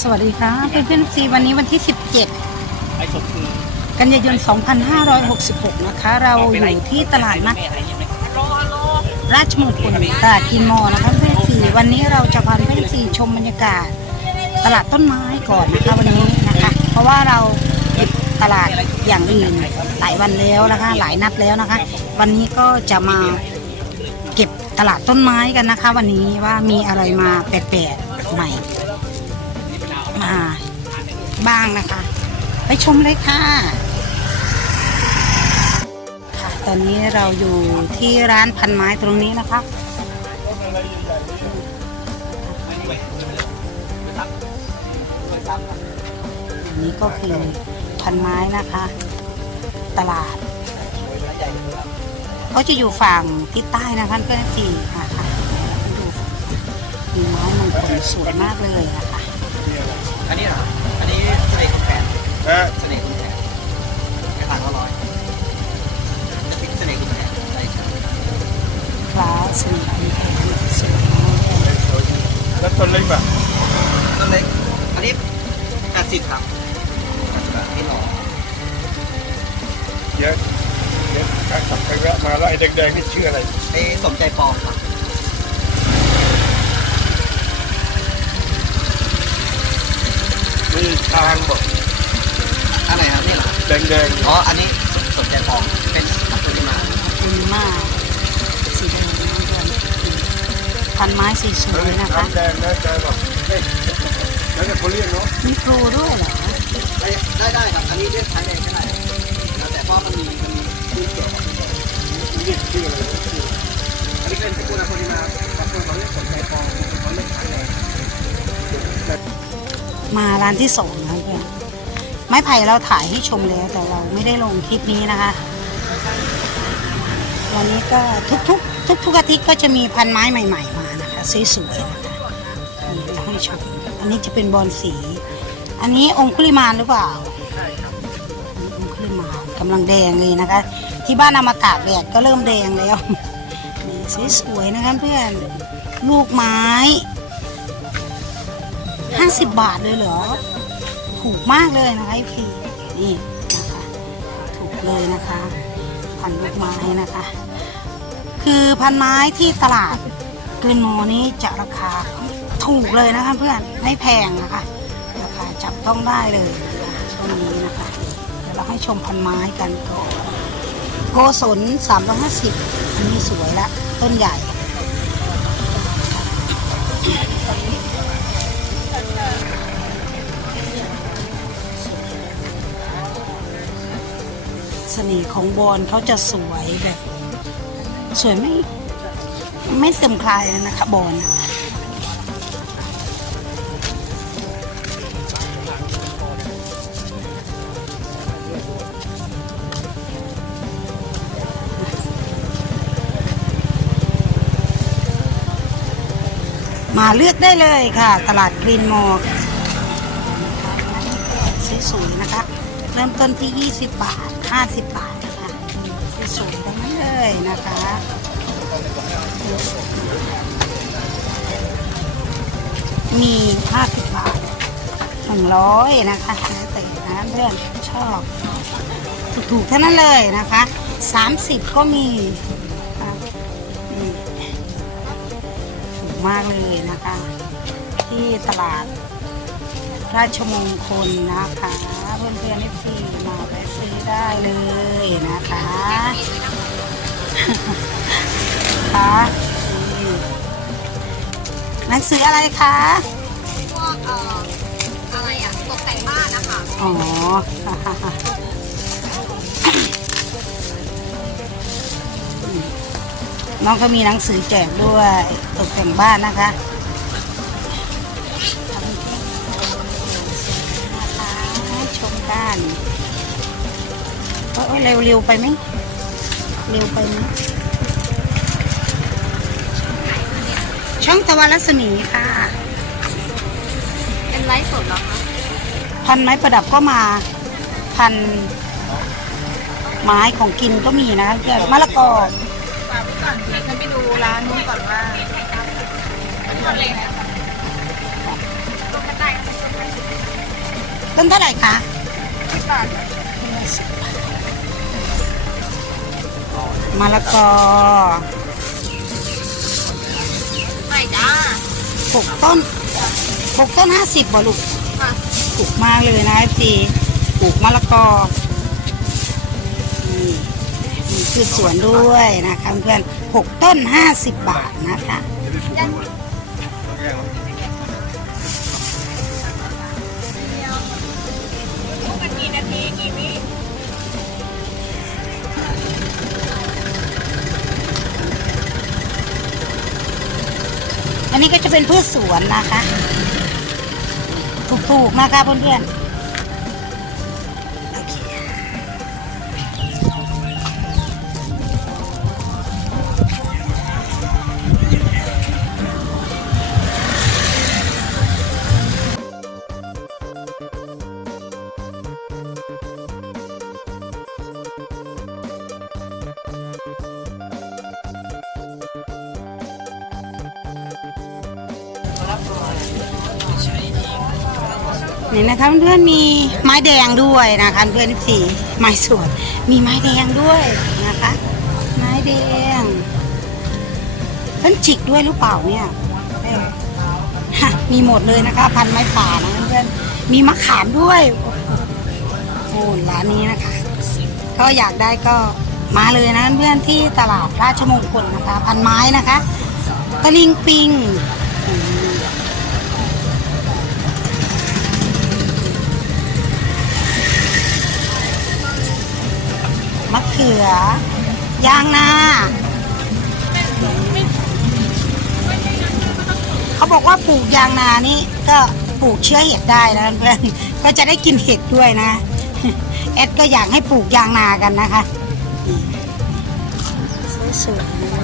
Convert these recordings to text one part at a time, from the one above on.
สวัสดีค่ะเพื่อนๆซีวันนี้วันที่สดคือ17 กันยายน 2566 นะคะ เราอยู่ที่ตลาดนัดราชมงคลตลาดกินมอนะคะเพื่อนซีวันนี้เราจะพาเพื่อนซีชมบรรยากาศ ตลาดต้นไม้ก่อนนะคะวันนี้นะคะ เพราะว่าเราปิดตลาดอย่างอื่นหลายวันแล้วนะคะ หลายนัดแล้วนะคะ วันนี้ก็จะมาเก็บตลาดต้นไม้กันนะคะ วันนี้ว่ามีอะไรมาแปลกๆใหม่ บ้างนะคะ ไปชมเลยค่ะค่ะ ตอนนี้เราอยู่ที่ร้านพันไม้ตรงนี้นะคะนนี้ก็คือพันไม้นะคะ ตลาดเขาจะอยู่ฝั่งทิศใต้นะคะเพื่อนจีค่ะค่ะดูมีไม้มงคลสวยมากเลยนะคะอันนี้เหรอ แล้วต้นเล็กป่ะต้นเล็ก อันนี้แปดสิบครับแปดสิบบาทนี่หรอเยอะเยอะขับไปแวะมาแล้วไอ้แดงๆนี่ชื่ออะไรไอ้สมใจปองครับมีทางบอกอันไหนครับนี่เหรอแดงอ๋อ อันนี้สมใจปอง เป็นมัตตุริมาดีมากสีแดงนะเพื่อน พันไม้สีสๆวแล้วยนี่นะคะทำแดงนะใจบอกเฮ้ยแล้วเนี่ยเขาเรียกเนาะมีครูด้วยเหรอได้ได้ได้ครับอันนี้เรียกใช้เองก็ได้แล้วแต่เพราะมันมีมันมีชื่อเกี่ยวกับเรียกชื่ออะไรอันนี้เป็นสกุลมัตตุริมาบางคนเขาเรียกสมใจปองบางคนเขาเรียกใช้เองมาร้านที่สองนะเพื่อนไม้ไผ่เราถ่ายให้ชมแล้วแต่เราไม่ได้ลงคลิปนี้นะคะวันนี้ก็ทุกๆ ทุกๆอาทิตย์ก็จะมีพันไม้ใหม่ๆมา นะคะสวยๆนะคะนี่เราให้ชมอันนี้จะเป็นบอลสี อันนี้องคุลิมานหรือเปล่าองคุลิมานกำลังแดงเลยนะคะ ที่บ้านเอามาตากแดดก็เริ่มแดงแล้วนี่สวยๆนะคะเพื่อนลูกไม้ห้าสิบบาทเลยเหรอ ถูกมากเลยนะคะพี่ นี่นะคะ ถูกเลยนะคะ พันลูกไม้นะคะ คือพันไม้ที่ตลาด กรีนมอนี้จะราคาถูกเลยนะคะเพื่อนไม่แพงนะคะราคาจับต้องได้เลยช่วงนี้นะคะ เดี๋ยวเราให้ชมพันไม้กันก่อนโกศล350 อันนี้สวยละ ต้นใหญ่เสน่ห์ของบอลเขาจะสวยแบบ สวยไม่ ไม่เสื่อมคลายเลยนะคะบอลน่ะมาเลือกได้เลยค่ะ ตลาดกรีนมอลล์สวยๆนะคะ เริ่มต้นที่ 20 บาท 50 บาทนะคะสวยๆทั้งนั้นเลยนะคะ มี50บบาท100นะคะแล้วแต่นะเพื่อนชอบ ถูกๆเท่านั้นเลยนะคะ30ก็มีนะคะนี่ถูกมากเลยนะคะ ที่ตลาดราชมงคลนะคะ เพื่อนเพื่อนๆที่มาไปซื้อได้เลยนะคะ ค่ะนี่หนังสืออะไรคะ พวกเอ่ออะไรอะตกแต่งบ้านนะคะอ๋อน้องก็มีหนังสือแจกด้วยตกแต่งบ้านนะคะ ชมกันโอ้ยเร็วเร็วไปไหม เร็วไปไหมช่องตะวันรัศมีค่ะ เป็นไลฟ์สดเหรอคะพันไม้ประดับก็มา พัน ไม้ของกินก็มีนะเพื่อนมะละกอฝากไว้ก่อนเดี๋ยวฉันไปดูร้านนู้นก่อนว่าเป็นอะไรนะตุ๊กตาต้นเท่าไหร่คะที่บ้านนะ มะละกอไม่จ้าหกต้นหกต้นห้าสิบบ่ลูกค่ะถูกมากเลยนะจีปลูกมะละกอนี่มีคือสวนด้วยนะคะเพื่อนหกต้นห้าสิบบาทนะคะ มันกี่นาทีกี่ อันนี้ก็จะเป็นพืชสวนนะคะ ถูกๆนะคะเพื่อนๆ นี่นะคะเพื่อนๆมีไม้แดงด้วยนะคะเพื่อนสี่ไม้สวนมีไม้แดงด้วยนะคะ ไม้แดงเพิ่อนจิกด้วยหรือเปล่าเนี่ยมีหมดเลยนะคะ พันไม้ป่านะเพื่อนมีมะขามด้วยโอ้ร้านนี้นะคะ ก็อยากได้ก็มาเลยนะเพื่อนที่ตลาดราชมงคลนะคะ พันไม้นะคะตะลิงปิง เขือยางนาเขาบอกว่าปลูกยางนานี่ก็ปลูกเชื้อเห็ดได้นะเพื่อนก็จะได้กินเห็ดด้วยนะแอดก็อยากให้ปลูกยางนากันนะคะสวยๆเลย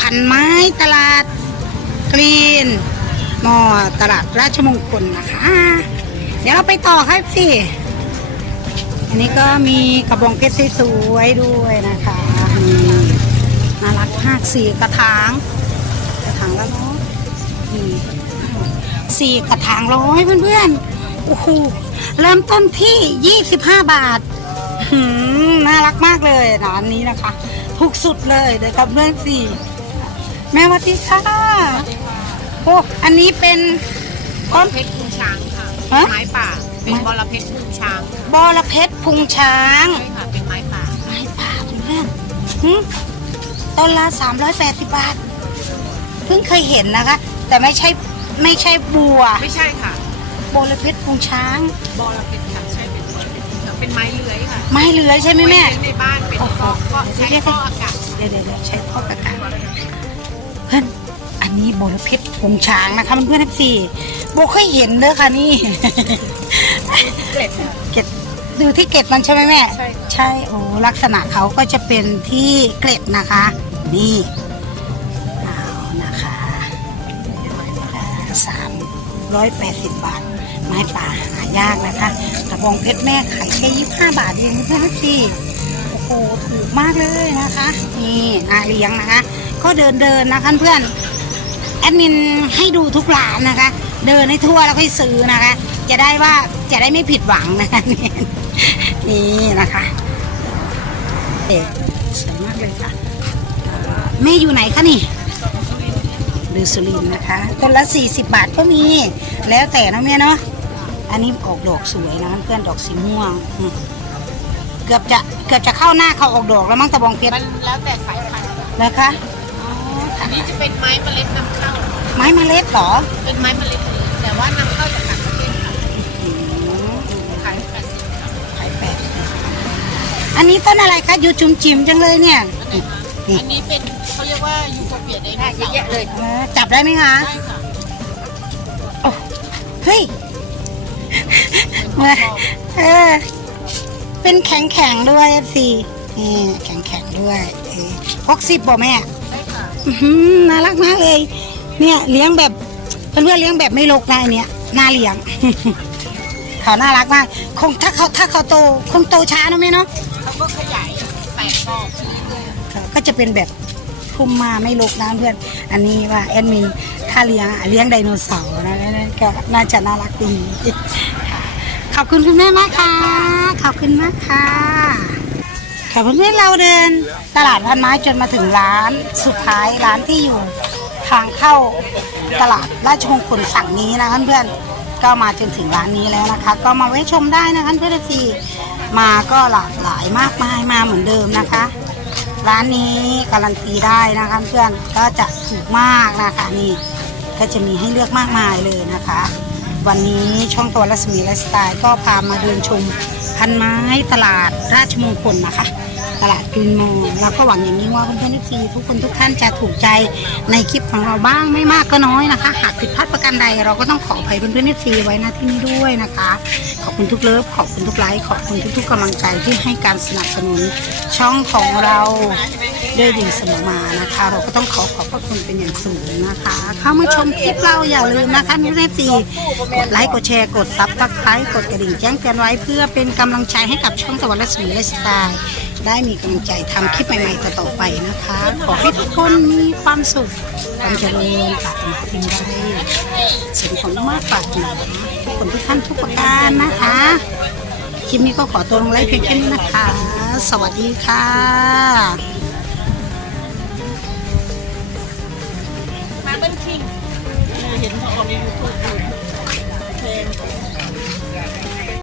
พันไม้ตลาดกรีนมอตลาดราชมงคลนะคะ เดี๋ยวเราไปต่อครับสิ อันนี้ก็มีกระบองเพชรสวยๆด้วยนะคะนี่น่ารักมากสี่กระถางกระถางแล้วเนาะนี่สี่กระถางร้อยเพื่อนๆโอ้โหเริ่มต้นที่ 25 บาทหืมน่ารักมากเลยร้านนี้นะคะ ถูกสุดเลยเดี๋ยวกับเพื่อนสี่แม่วัสดีค่ะโอ้อันนี้เป็นต้นเพชรพุงช้างค่ะฮะไม้ป่า เป็นบอระเพ็ดพุงช้างบอระเพ็ดพุงช้างใช่ค่ะเป็นไม้ป่าไม้ป่าเพื่อนหึต้นละ380บาทเพิ่งเคยเห็นนะคะ แต่ไม่ใช่ไม่ใช่บัวไม่ใช่ค่ะโบระเพ็ดพุงช้างบอระเพ็ดค่ะใช่เป็นบอระเพ็ดพุงช้างเป็นไม้เลื้อยค่ะไม้เลื้อยใช่ไหมแม่ไว้เลี้ยงในบ้านเป็นฟอกก็ใช้ฟอกอากาศเดี๋ยวเดี๋ยวเดี๋ยวใช้พ่อกระกาเพื่อน อันนี้โบระเพ็ดพุงช้างนะคะเพื่อนๆทั้งสี่โบเคยเห็นเด้อค่ะนี่ เกล็ดค่ะ เกล็ดดูที่เกล็ดมันใช่ไหมแม่ ใช่ค่ะ ใช่โอ้ลักษณะเขาก็จะเป็นที่เกล็ดนะคะ นี่เอานะคะสามร้อยแปดสิบบาท ไม้ป่าหายากนะคะกระบองเพชรแม่ขายแค่ยี่ห้าบาทเองเพื่อนๆที่โอ้โหถูกมากเลยนะคะ นี่นาเลี้ยงนะคะ ก็เดินเดินๆนะคะเพื่อน แอดมินให้ดูทุกร้านนะคะ เดินให้ทั่วแล้วค่อยซื้อนะคะ จะได้ว่าจะได้ไม่ผิดหวังนะคะนี่นี่นะคะเด็กสวยมากเลยค่ะแม่อยู่ไหนคะนี่ดูสุรินทร์นะคะต้นละ 40 บาทก็มี แล้วแต่นะแม่เนาะอันนี้ออกดอกสวยนะเพื่อนดอกสีม่วงอืมเกือบจะเกือบจะเข้าหน้าเขาออกดอกแล้วมั้งตะบองเพชรมันแล้วแต่สายพันธุ์นะคะ อันนี้จะเป็นไม้เมล็ดนำเข้า ไม้เมล็ดเหรอเป็นไม้เมล็ดแต่ว่านำเข้าจากต่างประเทศค่ะอืมขายแปดสิบค่ะขายแปดสิบอันนี้ต้นอะไรคะอยู่จุ่มจิ๋มจังเลยเนี่ย นี่ อันนี้เป็นเขาเรียกว่ายูโทเปียได้เยอะแยะเลยเออจับได้ไหมคะใช่ค่ะโอ้เฮ้ยมาเออ เป็นแข็งแข็งๆด้วย FC นี่แข็งแข็งๆด้วยหกสิบบ่แม่ใช่ค่ะอื้อหือ น่ารักมากเลย เนี่ยเลี้ยงแบบเพื่อนเลี้ยงแบบไม่ลกได้เนี่ยน่าเลี้ยงเขาน่ารักมาก คงถ้าเขาถ้าเขาโตคงโตช้าเนะแม่เนาะเขาก็ขยายแตกกรอบก็จะเป็นแบบพุ่มมาไม่ลกนะเพื่อน อันนี้ว่าแอดมินถ้าเลี้ยงเลี้ยงไดโนเสาร์นะก็น่าจะน่ารักดีขอบคุณคุณแม่มากค่ะ ขอบคุณมากค่ะ ค่ะเพื่อนๆเราเดินตลาดพันไม้จนมาถึงร้านสุดท้ายร้านที่อยู่ทางเข้าตลาดราชมงคลฝั่งนี้นะคะเพื่อนๆก็มาจนถึงร้านนี้แล้วนะคะ ก็มาแวะชมได้นะคะเพื่อนทีมาก็หลากหลายมากมายมาเหมือนเดิมนะคะ ร้านนี้การันตีได้นะคะเพื่อนก็จะถูกมากนะคะนี่ก็จะมีให้เลือกมากมายเลยนะคะ วันนี้ช่องตัวรัศมีไลฟ์สไตล์ก็พามาเดินชม พันไม้ตลาดราชมงคลนะคะ ตลาดกรีนโมงแล้วก็หวังอย่างนี้ว่าเพื่อนๆทีทุกคนทุกท่านจะถูกใจในคลิปของเราบ้างไม่มากก็น้อยนะคะ หากผิดพลาดประการใดเราก็ต้องขออภัยเพื่อนๆทีไว้ณที่นี้ด้วยนะคะ ขอบคุณทุกเลิฟขอบคุณทุกไลค์ขอบคุณทุกๆกำลังใจที่ให้การสนับสนุนช่องของเราด้วยดีเสมอมานะคะ เราก็ต้องขอขอบพระคุณเป็นอย่างสูงนะคะ เข้ามาชมคลิปเราอย่าลืมนะคะเพื่อนๆทีกดไลค์กดแชร์กดซับสไครต์กดกระดิ่งแจ้งเตือนไว้เพื่อเป็นกำลังใจให้กับช่องตะวันรัศมีไลฟ์สไตล์ ได้มีกำลังใจทำคลิปใหม่ๆต่อๆไปนะคะ ขอให้ทุกคนมีความสุขความเจริญปรารถนาสิ่งใดสิ่งของมากปรารถนาทุกคนทุกท่านทุกประการนะคะ คลิปนี้ก็ขอตัวลงไลฟ์เพียงแค่นี้นะคะ สวัสดีค่ะมาเบิ้ลคิงเห็นเขาออกในยูทูบ